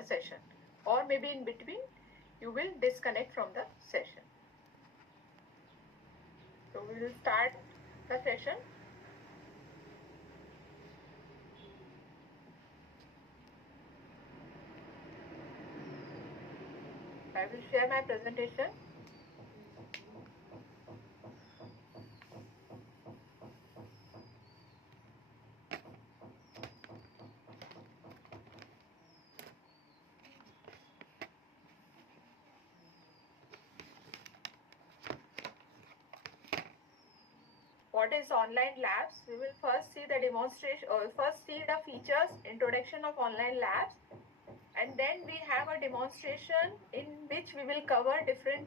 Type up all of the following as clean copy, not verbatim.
the session, or maybe in between you will disconnect from the session. So we will start the session. I will share my presentation. What is online labs? We will first see the demonstration, or first see the features, introduction of online labs, and then we have a demonstration in which we will cover different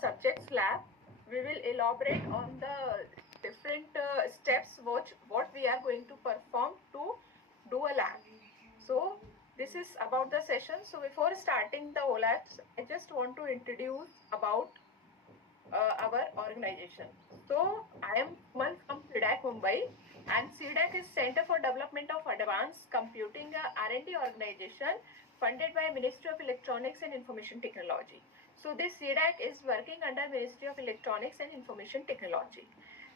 subjects lab. We will elaborate on the different steps what we are going to perform to do a lab. So this is about the session. So before starting the OLabs, I just want to introduce about our organization. So I am Aman from C-DAC Mumbai, and C-DAC is Center for Development of Advanced Computing, R&D organization funded by Ministry of Electronics and Information Technology. So this C-DAC is working under Ministry of Electronics and Information Technology.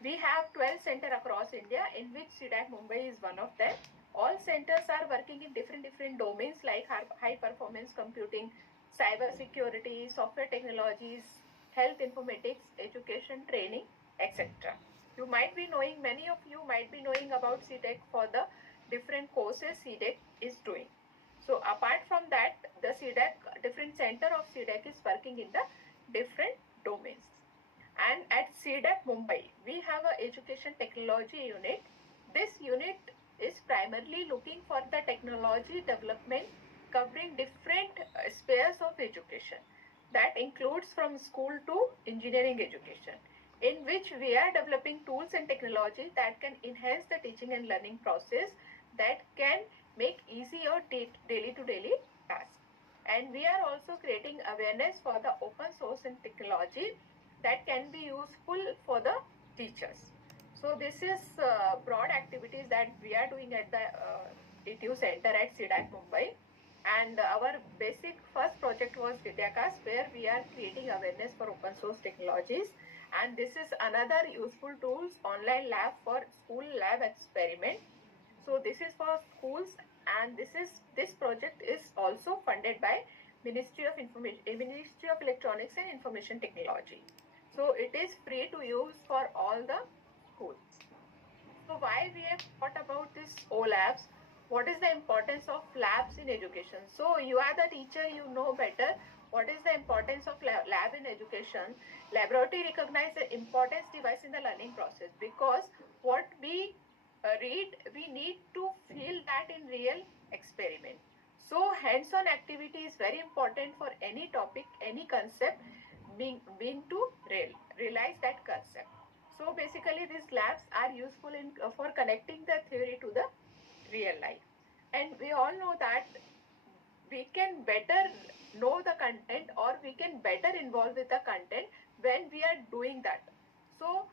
We have 12 centers across India, in which C-DAC Mumbai is one of them. All centers are working in different domains like high performance computing, cyber security, software technologies, health informatics, education, training, etc. You might be knowing, many of you might be knowing about C-DAC for the different courses C-DAC is doing. So apart from that, the C-DAC, different center of C-DAC is working in the different domains. And at C-DAC Mumbai, we have a education technology unit. This unit is primarily looking for the technology development covering different spheres of education. That includes from school to engineering education, in which we are developing tools and technology that can enhance the teaching and learning process, that can make easy your daily-to-daily tasks. And we are also creating awareness for the open source and technology that can be useful for the teachers. So this is broad activities that we are doing at the ETU center at C-DAC Mumbai. And our basic first project was Vidyacast, where we are creating awareness for open source technologies. And this is another useful tools online lab for school lab experiment. So this is for schools, and this project is also funded by Ministry of Electronics and Information Technology. So it is free to use for all the schools. So why we have thought about this OLabs? What is the importance of labs in education? So you are the teacher, you know better what is the importance of lab in education. Laboratory recognize the importance device in the learning process, because what we read, we need to feel that in real experiment. So hands-on activity is very important for any topic, any concept, being to realize that concept. So basically these labs are useful in for connecting the theory to the real life. And we all know that we can better know the content, or we can better involve with the content when we are doing that. So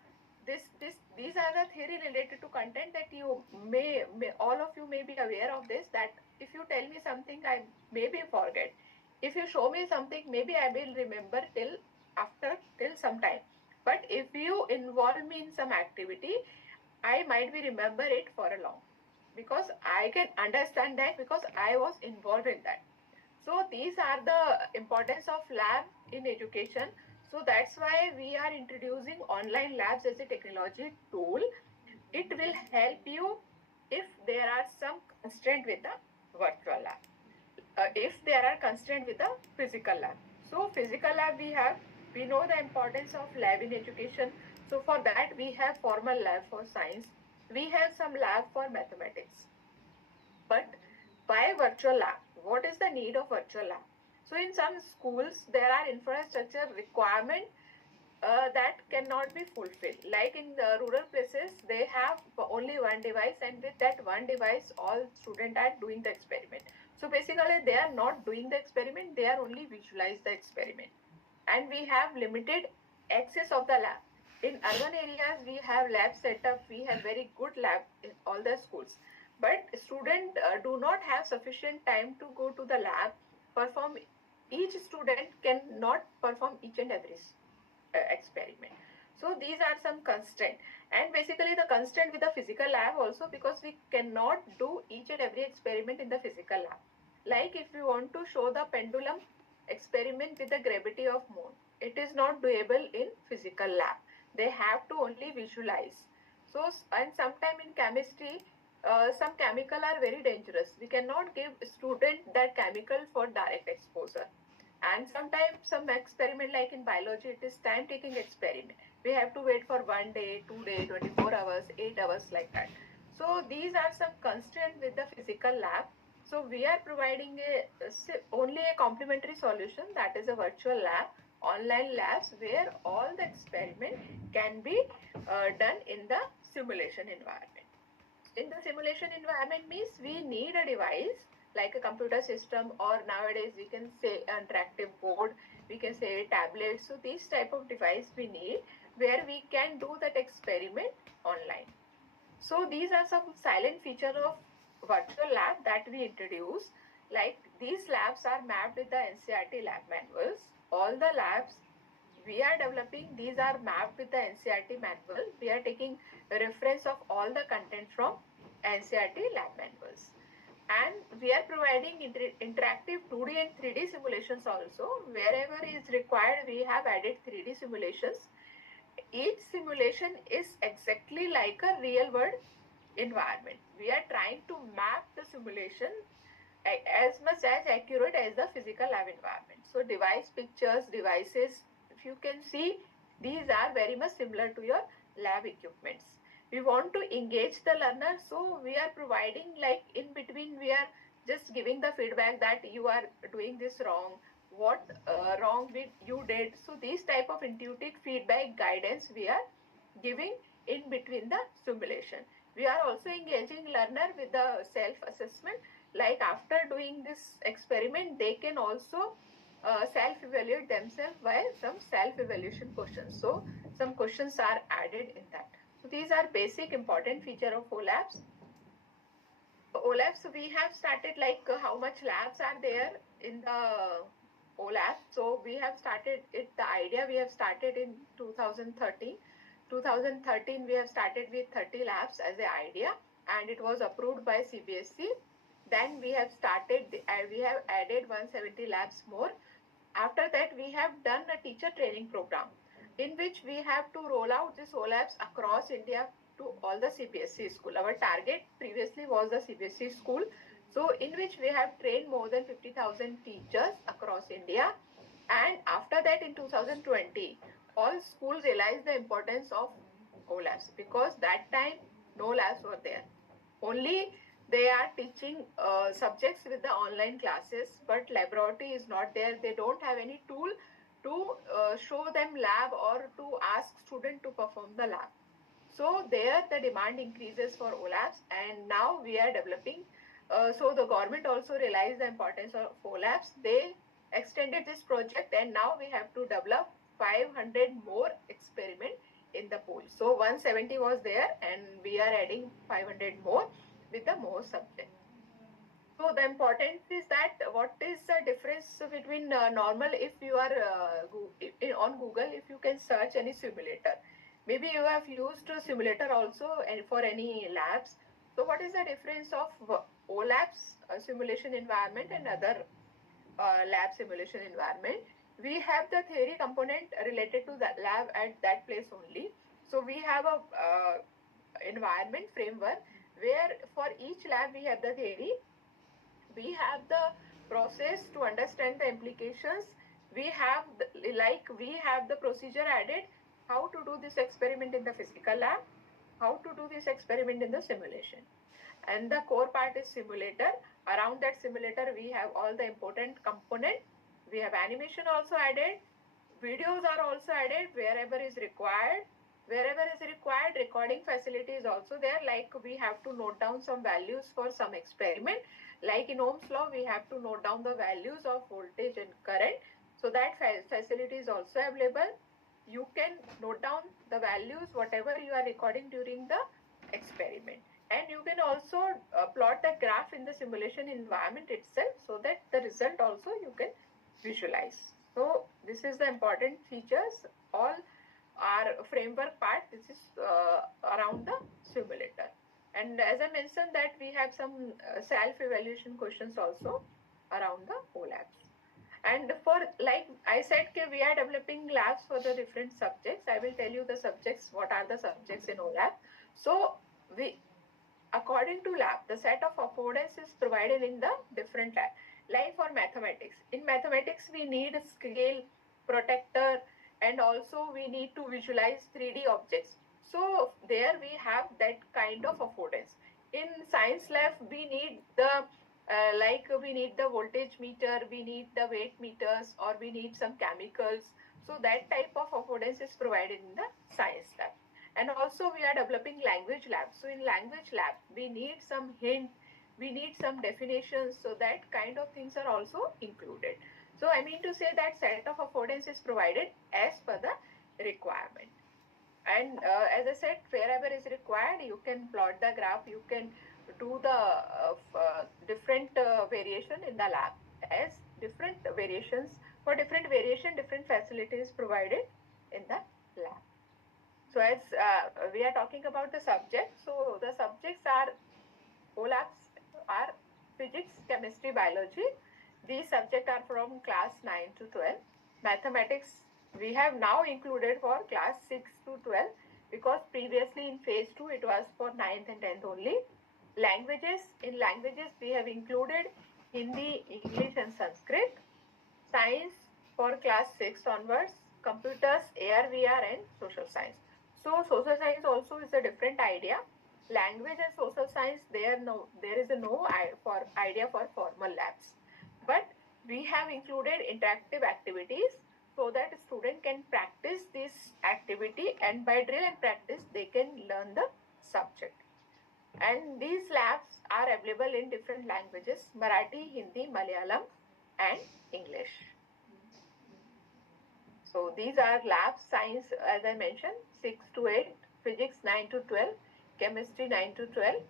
these are the theory related to content that you may all of you may be aware of this, that if you tell me something, I maybe forget. If you show me something, maybe I will remember till some time. But if you involve me in some activity, I might be remember it for a long, because I can understand that because I was involved in that. So these are the importance of lab in education. So that's why we are introducing online labs as a technology tool. It will help you if there are some constraint with the virtual lab. If there are constraint with the physical lab. So physical lab we know the importance of lab in education. So for that we have formal lab for science. We have some lab for mathematics. But why virtual lab? What is the need of virtual lab? So in some schools, there are infrastructure requirement that cannot be fulfilled. Like in the rural places, they have only one device, and with that one device, all students are doing the experiment. So basically, they are not doing the experiment, they are only visualize the experiment. And we have limited access of the lab. In urban areas, we have lab setup, we have very good lab in all the schools. But students do not have sufficient time to go to the lab perform, each student cannot perform each and every experiment. So these are some constraints, and basically the constraint with the physical lab also, because we cannot do each and every experiment in the physical lab. Like if we want to show the pendulum experiment with the gravity of moon, it is not doable in physical lab. They have to only visualize. So, and sometime in chemistry, some chemical are very dangerous. We cannot give student that chemical for direct exposure. And sometimes some experiment, like in biology, it is time taking experiment. We have to wait for 1 day, 2 day, 24 hours, 8 hours, like that. So these are some constraints with the physical lab. So we are providing only a complementary solution, that is a virtual lab, online labs, where all the experiment can be done in the simulation environment. In the simulation environment means we need a device like a computer system, or nowadays we can say interactive board, we can say tablet. So these type of device we need where we can do that experiment online. So these are some silent features of virtual lab that we introduce. Like these labs are mapped with the NCERT lab manuals. All the labs we are developing, these are mapped with the NCERT manual. We are taking a reference of all the content from NCERT lab manuals. And we are providing interactive 2D and 3D simulations also. Wherever is required, we have added 3D simulations. Each simulation is exactly like a real world environment. We are trying to map the simulation as much as accurate as the physical lab environment. So device pictures, devices, if you can see, these are very much similar to your lab equipments. We want to engage the learner, so we are providing, like in between we are just giving the feedback that you are doing this wrong, what wrong you did. So these type of intuitive feedback guidance we are giving in between the simulation. We are also engaging learner with the self-assessment, like after doing this experiment, they can also self-evaluate themselves by some self-evaluation questions. So some questions are added in that. So these are basic important feature of OLabs. OLabs, we have started like how much labs are there in the OLab. So we have started it, the idea we have started in 2013. 2013 we have started with 30 labs as an idea, and it was approved by CBSE. Then we have started, we have added 170 labs more. After that, we have done a teacher training program in which we have to roll out this OLabs across India to all the CBSE school. Our target previously was the CBSE school. So in which we have trained more than 50,000 teachers across India. And after that, in 2020, all schools realized the importance of OLabs, because that time no labs were there. Only they are teaching subjects with the online classes, but laboratory is not there. They don't have any tool to show them lab or to ask student to perform the lab. So there the demand increases for OLabs, and now we are developing. So the government also realized the importance of OLabs. They extended this project, and now we have to develop 500 more experiment in the pool. So 170 was there, and we are adding 500 more with the more subject. So the importance is that what is the difference between normal, if you are on Google, if you can search any simulator. Maybe you have used a simulator also for any labs. So what is the difference of OLabs simulation environment and other lab simulation environment? We have the theory component related to that lab at that place only. So we have a environment framework where for each lab we have the theory, we have the process to understand the implications, we have the procedure added, how to do this experiment in the physical lab, how to do this experiment in the simulation. And the core part is simulator. Around that simulator we have all the important components. We have animation also added, videos are also added wherever is required. Wherever is required, recording facility is also there, like we have to note down some values for some experiment. Like in Ohm's law, we have to note down the values of voltage and current. So that facility is also available. You can note down the values, whatever you are recording during the experiment. And you can also plot the graph in the simulation environment itself, so that the result also you can visualize. So this is the important features. All our framework part, this is around the simulator. And as I mentioned that we have some self-evaluation questions also around the OLabs. And for, like I said, we are developing labs for the different subjects. I will tell you the subjects, what are the subjects in OLab. So we, according to lab, the set of affordance is provided in the different lab. Like for mathematics, in mathematics we need a scale, protector, and also we need to visualize 3D objects. So there we have that kind of affordance. In science lab we need the we need the voltage meter, we need the weight meters, or we need some chemicals. So that type of affordance is provided in the science lab. And also we are developing language lab. So in language lab, we need some hint, we need some definitions, so that kind of things are also included. So I mean to say that set of affordance is provided as per the requirement. And as I said, wherever is required, you can plot the graph, you can do the different variation in the lab as different variations. For different variation, different facilities provided in the lab. So as we are talking about the subjects, so the subjects are OLabs are physics, chemistry, biology. These subjects are from class 9 to 12. Mathematics we have now included for class 6 to 12, because previously in phase 2 it was for 9th and 10th only. Languages, in languages we have included Hindi, English and Sanskrit. Science for class 6 onwards, computers, AR, VR and social science. So social science also is a different idea. Language and social science, there is no idea for formal labs. But we have included interactive activities so that student can practice this activity, and by drill and practice they can learn the subject. And these labs are available in different languages: Marathi, Hindi, Malayalam and English. So these are labs: science, as I mentioned, 6 to 8, physics 9 to 12, chemistry 9 to 12,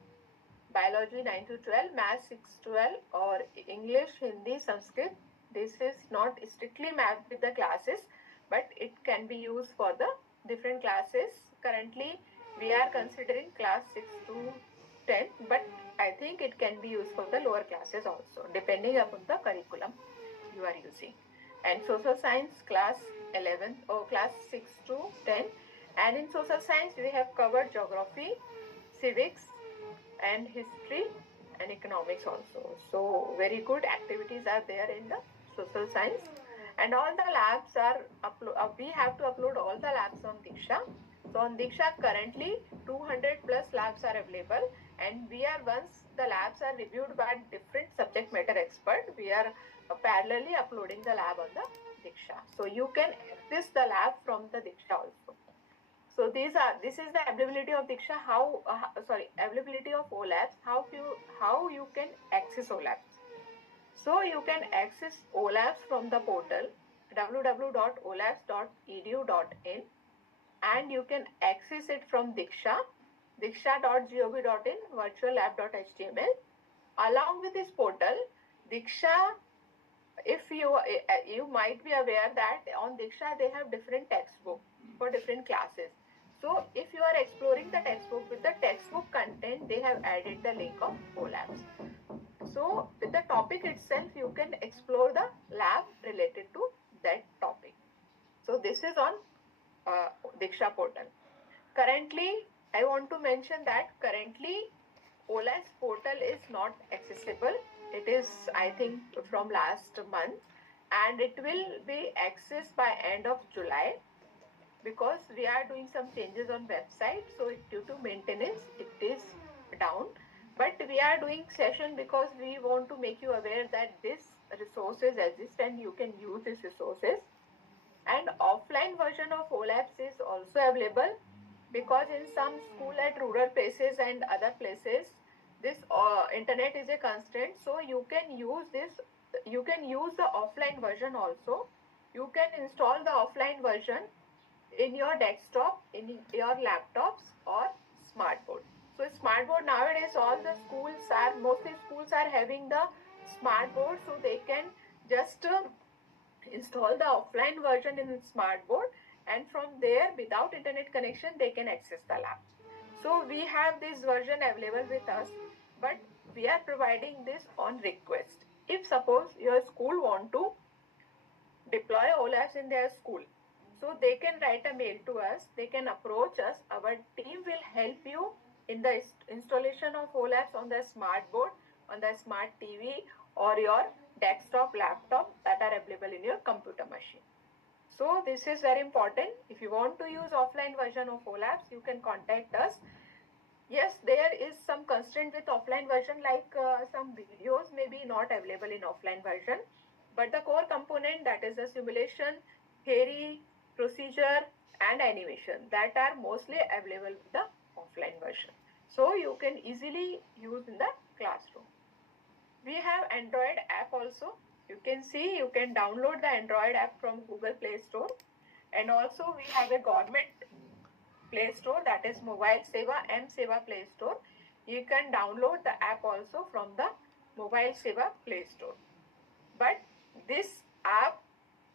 biology 9 to 12, math 6 to 12, or English, Hindi, Sanskrit. This is not strictly mapped with the classes, but it can be used for the different classes. Currently, we are considering class 6 to 10, but I think it can be used for the lower classes also, depending upon the curriculum you are using. And social science class 11 or class 6 to 10. And in social science, we have covered geography, civics, and history and economics also. So very good activities are there in the social science. And all the labs are we have to upload all the labs on Diksha. So on Diksha currently 200 plus labs are available, and we are, once the labs are reviewed by different subject matter expert, we are parallelly uploading the lab on the Diksha. So you can access the lab from the Diksha also. So this is the availability of Diksha. Availability of OLabs. How you can access OLabs. So you can access OLabs from the portal www.olabs.edu.in, and you can access it from Diksha, diksha.gov.in, virtuallab.html. Along with this portal, Diksha, if you might be aware that on Diksha they have different textbook for different classes. So if you are exploring the textbook, with the textbook content, they have added the link of OLabs. So with the topic itself, you can explore the lab related to that topic. So this is on Diksha portal. Currently, I want to mention that currently OLabs portal is not accessible. It is, I think, from last month, and it will be accessed by end of July, because we are doing some changes on website. So due to maintenance, it is down. But we are doing session because we want to make you aware that this resources exist and you can use these resources. And offline version of OLabs is also available, because in some school at rural places and other places, this internet is a constraint. So you can use this. You can use the offline version also. You can install the offline version in your desktop, in your laptops or smartboard. So smart board nowadays, mostly schools are having the smart board, so they can just install the offline version in smart board, and from there without internet connection they can access the lab. So we have this version available with us, but we are providing this on request. If suppose your school want to deploy OLAPs in their school, so they can write a mail to us, they can approach us, our team will help you in the installation of OLAPs on the smart board, on the smart TV or your desktop laptop that are available in your computer machine. So this is very important. If you want to use offline version of OLAPs, you can contact us. Yes, there is some constraint with offline version, like some videos may be not available in offline version, but the core component, that is the simulation, theory, procedure and animation, that are mostly available with the offline version. So you can easily use in the classroom. We have Android app also. You can see, you can download the Android app from Google Play Store, and also we have a government Play Store, that is Mobile Seva, M-Seva Play Store. You can download the app also from the Mobile Seva Play Store. But this app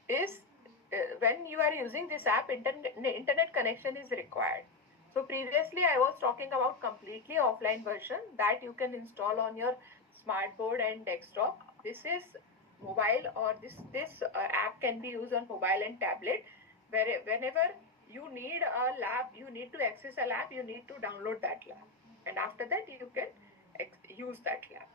is, when you are using this app, internet connection is required. So previously I was talking about completely offline version that you can install on your smart board and desktop. This is mobile, or this app can be used on mobile and tablet. Whenever you need a lab, you need to access a lab, you need to download that lab, and after that you can use that lab.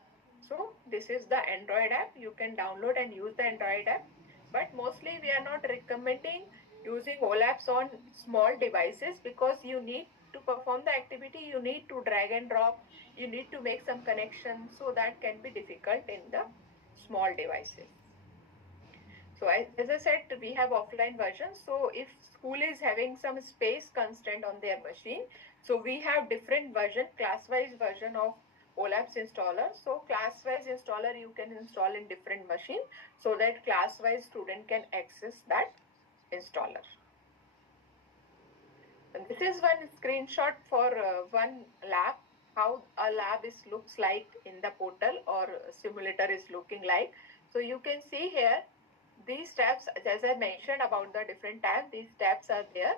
So this is the Android app. You can download and use the Android app, but mostly we are not recommending using OLAPs on small devices, because you need to perform the activity, you need to drag and drop, you need to make some connections, so that can be difficult in the small devices. So as I said, we have offline version. So if school is having some space constraint on their machine, so we have different version, class-wise version of OLAPs installer. So class-wise installer you can install in different machine, so that class-wise student can access that installer. And this is one screenshot for one lab, how a lab looks like in the portal, or simulator is looking like. So you can see here, these tabs, as I mentioned about the different tabs, these tabs are there,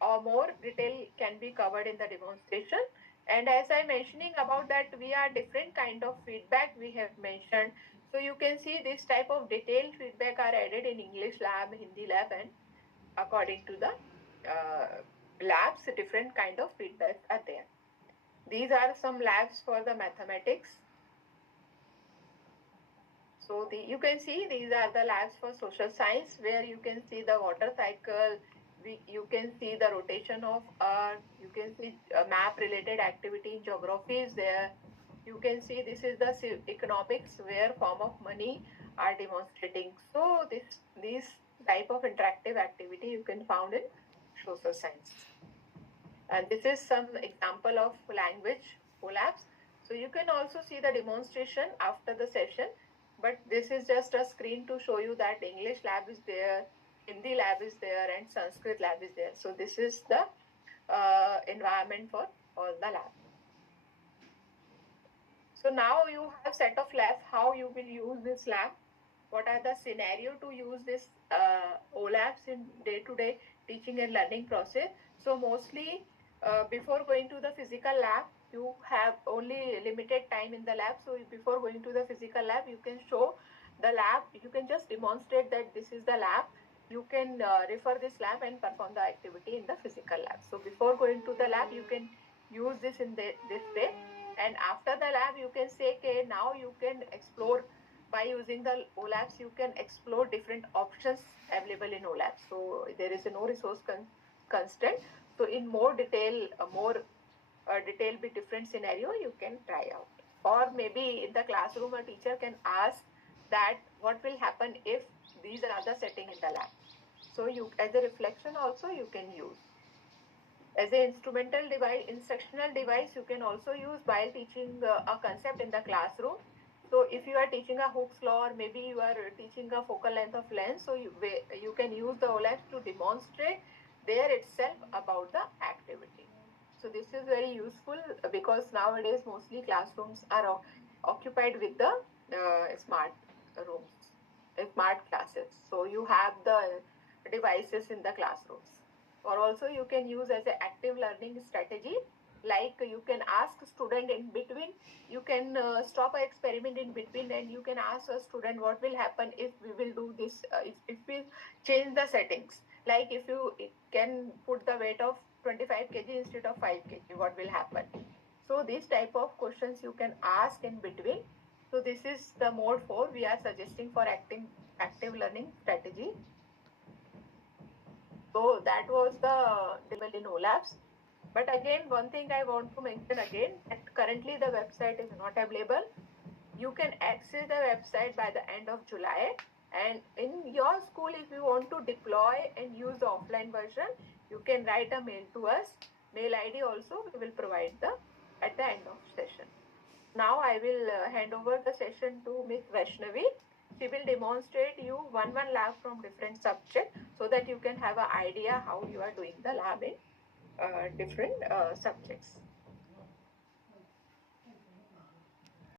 or more detail can be covered in the demonstration. And as I mentioning about that, we are different kind of feedback we have mentioned. So you can see this type of detailed feedback are added in English lab, Hindi lab, and according to the labs, different kind of feedbacks are there. These are some labs for the mathematics. So you can see these are the labs for social science, where you can see the water cycle, you can see the rotation of Earth, you can see map related activity in geography is there. You can see this is the economics, where form of money are demonstrating. So this type of interactive activity you can found in social science. And this is some example of language OLAPs. So you can also see the demonstration after the session, but this is just a screen to show you that English lab is there, Hindi lab is there, and Sanskrit lab is there. So this is the environment for all the labs. So now you have set of labs, how you will use this lab, what are the scenario to use this OLAPs in day-to-day teaching and learning process. So mostly before going to the physical lab, you have only limited time in the lab. So before going to the physical lab, you can show the lab, you can just demonstrate that this is the lab. You can refer this lab and perform the activity in the physical lab. So before going to the lab, you can use this in this way. And after the lab, you can say, okay, now you can explore by using the OLAPs, you can explore different options available in OLAPs. So there is no resource constraint. So in more detail, with different scenario, you can try out. Or maybe in the classroom, a teacher can ask that what will happen if these are the setting in the lab. So you, as a reflection also, you can use. As an instrumental device, instructional device, you can also use while teaching a concept in the classroom. So if you are teaching a Hooke's law, or maybe you are teaching a focal length of lens, so you can use the OLAPs to demonstrate there itself about the activity. So this is very useful because nowadays mostly classrooms are occupied with the smart rooms, smart classes. So you have the devices in the classrooms. Or also you can use as an active learning strategy, like you can ask student in between, you can stop an experiment in between and you can ask a student what will happen if we will do this, if we change the settings. Like if you can put the weight of 25 kg instead of 5 kg, what will happen? So these type of questions you can ask in between. So this is the mode 4 we are suggesting for active learning strategy. So that was the development in OLABs. But again, one thing I want to mention again, that currently the website is not available. You can access the website by the end of July. And in your school, if you want to deploy and use the offline version, you can write a mail to us. Mail ID also we will provide at the end of session. Now I will hand over the session to Ms. Vaishnavi. She will demonstrate you one lab from different subjects so that you can have an idea how you are doing the lab in different subjects.